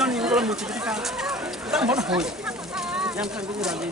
non những con một chỉ đi cao, đang mất hồi, em看这个软件。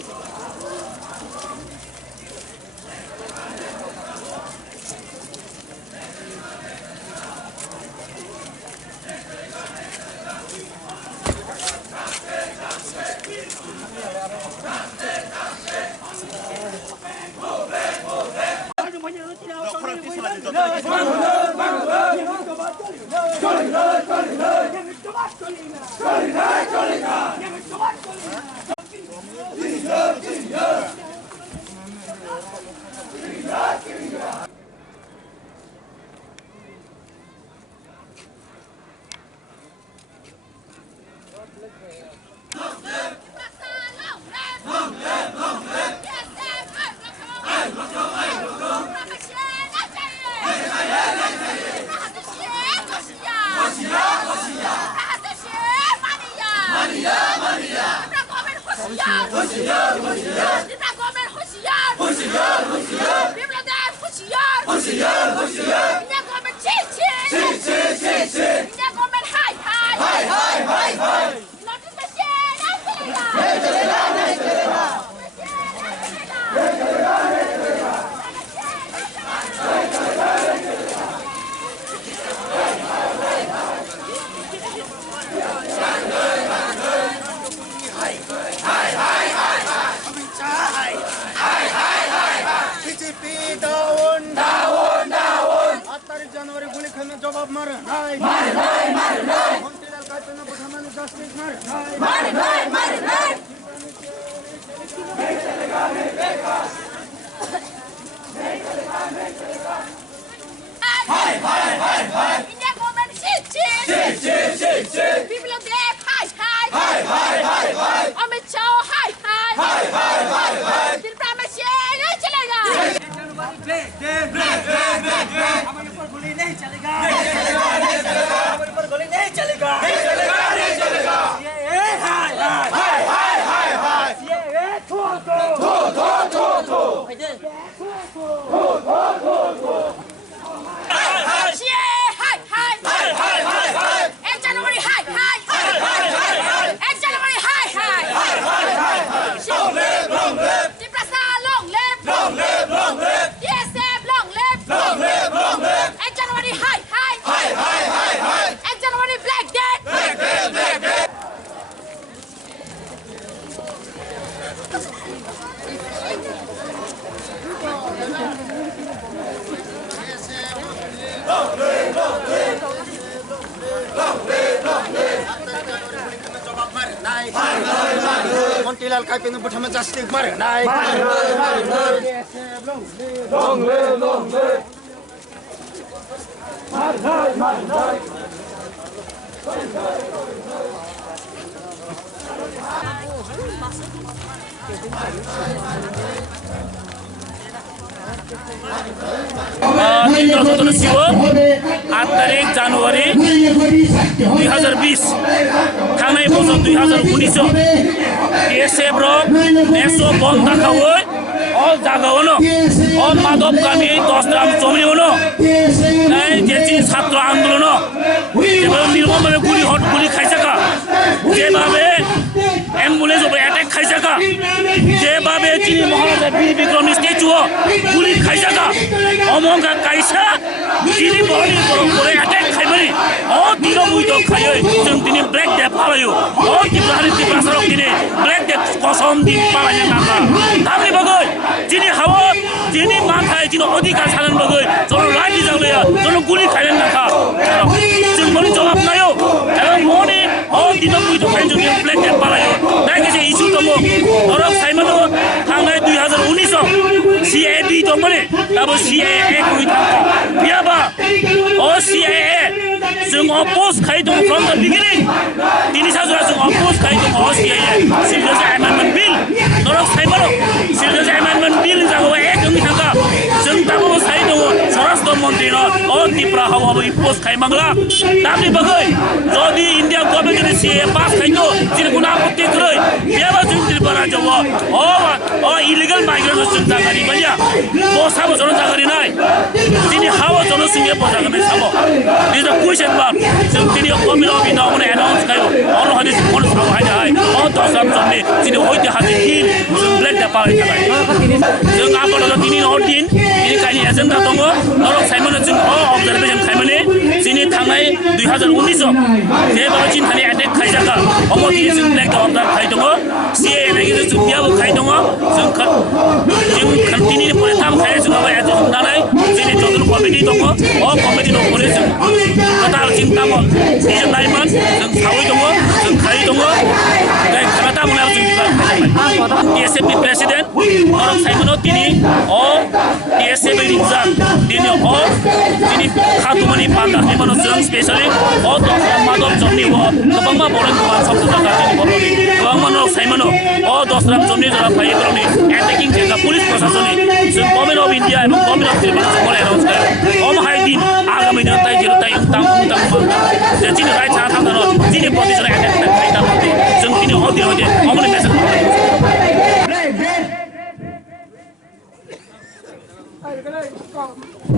Januari 2020 थांनाय बोसोर 2019 BSF NESO बंद थाखावै all जागावनो all Madhav गामि दशराम जमिनो नै जेथि छात्र आन्दोलन जेबो निर्ममले गुली खाइसाका जेबाबे एम्बुलेंस ऊपर अटैक खाइसाका जेबाबे चिनी महाराजा वीर विक्रम स्टैचू गुली खाइसाका अमंगा काइसा चिनी बहनी करे अटैक खाइबनि ओ दिनो मुइतो खायो जों दिनै ब्लेक डे फालायो ओ तिब्राहारि तिब्रासरक दिनै ब्लेक डे कसम दिन पालायनो नाङा थामनि बगै दिनै हावो दिनै माखाय दिनै अधिकार सालन बगै जों लाइटि जागलैया जों गुली खाइनो नाङा जों मनि जवाब नायो এবং মনি ও দিনো মুইতো খাই जों ब्लेक डे पालायो दाइके इस्यु दङ अरब साइमनो थांनाय 2019 CAB दंमोन दाबो CAA कुइ थांखो बियाबा ओ CAA जों अपोज खाइदों from the beginning दिनै साजुरा जों अपोज खाइदों ओ CAA सिरियास एमेन्डमेन्ट बिल अरब साइमनो सिरियास एमेन्डमेन्ट बिल जागो एक जोंनि थांखा जों दाबो साइदों सरास दङ মন্ত্রী ও ত্রিপুরা হাওয়া পোস্ট খাইমাংলা দাবি বাগৈ যদি ইন্ডিয়া গভর্নমেন্ট যদি সিএ পাস খাইতো যিনি কোনো আপত্তি করে বেবা जों ত্রিপুরা যাব ও ইলিগাল মাইগ্রেন্ট जों জাগারি বালিয়া বসাবো জন জাগারি নাই যিনি হাওয়া জন সিংহে বজাগনে সাবো দিস দ্য কুয়েশন মার্ক जों তিনি কমিটি অফ ইনঅমনে অ্যানাউন্স খাইও অন হদি কোন সাবো হাই হাই ও দশরাম জমনি যিনি হইতে হাতে দিন जों ব্লেড দাপা থাকাই जों আপন তিনি অদিন তিনি কাইনি এজেন্ডা দङ নরক সাইমনে जों অবজারভেশন খাইমানে যিনি थांनाय 2019 जेबाबो चिन्तानि एटेक खाइजागा अमति जों ब्लेक अबजार्भ खाइ दङ सीए नागि जों बियाबो खाइ दङ जों कन्टिनि परिथाम खाइ जों अब एज हमनानै जोंनि जगन कमिटि दङ अ कमिटि दङ जों टटाल चिन्तामो सिजन 9 मान्थ जों सावै दङ जों खाइ दङ गाय खानाता मुनाव जों बिबार टीएसएपी प्रेसिडेन्ट नरक साइमनो तिनि अ टीएसएपी रिजान तिनि अ तिनि खातुमनि पान्दा निमनो जों स्पेशली अ दशराम माधव जमनि व गोबांमा बरन गोबां सब्जेक्ट गाजनि बरनि गोबांमा नरक साइमनो अ दशराम जमनि जरा फाइ करनि एटेकिंग जेगा पुलिस प्रशासननि जों गभर्नमेन्ट अफ इन्डिया एबं गभर्नमेन्ट अफ त्रिपुरा जों एनाउन्स खायो अम हाइ दिन आगामी दिन ताइ जिरो ताइ उतां जे जिनि राइट सा थांनो जिनि पजिसन एटेक खाइता जों तिनि हदि हदि अमनि मेसेज